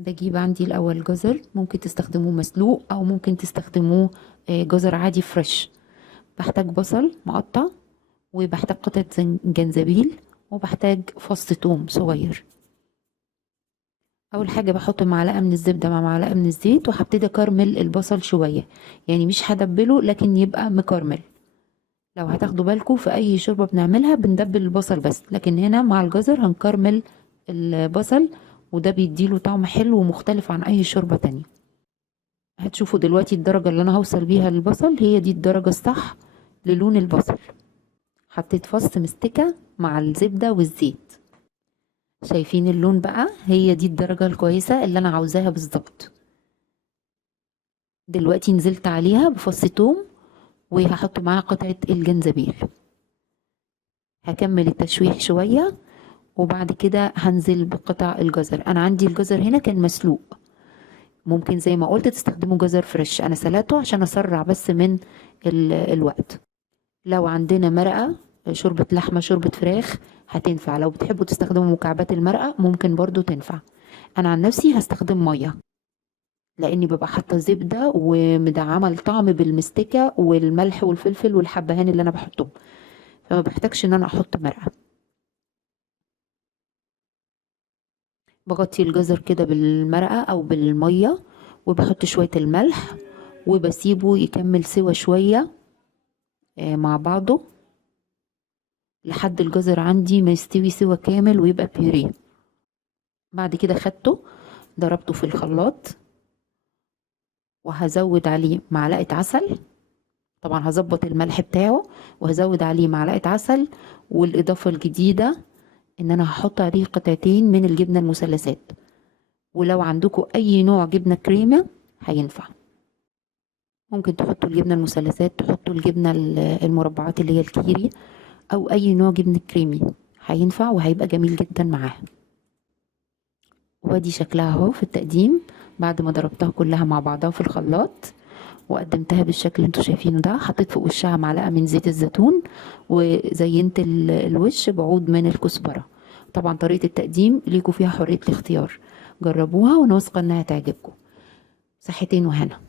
بجيب عندي الاول جزر، ممكن تستخدموه مسلوق او ممكن تستخدموه جزر عادي فريش. بحتاج بصل مقطع، وبحتاج قطعة جنزبيل، وبحتاج فص ثوم صغير. اول حاجة بحط معلقة من الزبدة مع معلقة من الزيت، وهبتدي اكرمل البصل شوية، يعني مش هدبله لكن يبقى مكرمل. لو هتاخدوا بالكم في اي شوربة بنعملها بندبل البصل بس، لكن هنا مع الجزر هنكرمل البصل، وده بيديله طعم حلو ومختلف عن اي شوربة تانية. هتشوفوا دلوقتي الدرجة اللي انا هوصل بيها للبصل هي دي الدرجة الصح للون البصل. حطيت فص مستكة مع الزبدة والزيت. شايفين اللون بقى؟ هي دي الدرجة الكويسة اللي انا عاوزاها بالظبط. دلوقتي نزلت عليها بفص ثوم، وهحط معاها قطعة الجنزبيل. هكمل التشويح شوية، وبعد كده هنزل بقطع الجزر. انا عندي الجزر هنا كان مسلوق، ممكن زي ما قلت تستخدموا جزر فريش، انا سلقته عشان اسرع بس من الوقت. لو عندنا مرقة، شوربة لحمة، شوربة فراخ، هتنفع. لو بتحبوا تستخدموا مكعبات المرقة ممكن برضو تنفع. انا عن نفسي هستخدم مية، لاني ببقى حاطة زبدة ومدعمة الطعم بالمستكة والملح والفلفل والحبهان اللي انا بحطهم، فما بحتاجش ان انا احط مرقة. بغطي الجزر كده بالمرقة او بالمية، وبحط شوية الملح، وبسيبه يكمل سوا شوية مع بعضه لحد الجزر عندي ما يستوي سوا كامل ويبقى بيوريه. بعد كده خدته ضربته في الخلاط، وهزود عليه معلقة عسل. طبعا هظبط الملح بتاعه، وهزود عليه معلقة عسل. والإضافة الجديدة إن أنا هحط عليه قطعتين من الجبنة المثلثات، ولو عندكم أي نوع جبنة كريمة هينفع. ممكن تحطوا الجبنة المثلثات، تحطوا الجبنة المربعات اللي هي الكيري، أو أي نوع جبنة كريمي هينفع وهيبقى جميل جدا معاها. وادي شكلها اهو في التقديم بعد ما ضربتها كلها مع بعضها في الخلاط، وقدمتها بالشكل اللي انتوا شايفينه ده. حطيت فوق وشها معلقة من زيت الزيتون، وزينت الوش بعود من الكزبرة. طبعا طريقة التقديم ليكوا فيها حرية الاختيار، جربوها وانا واثقة انها تعجبكم. صحتين وهنا.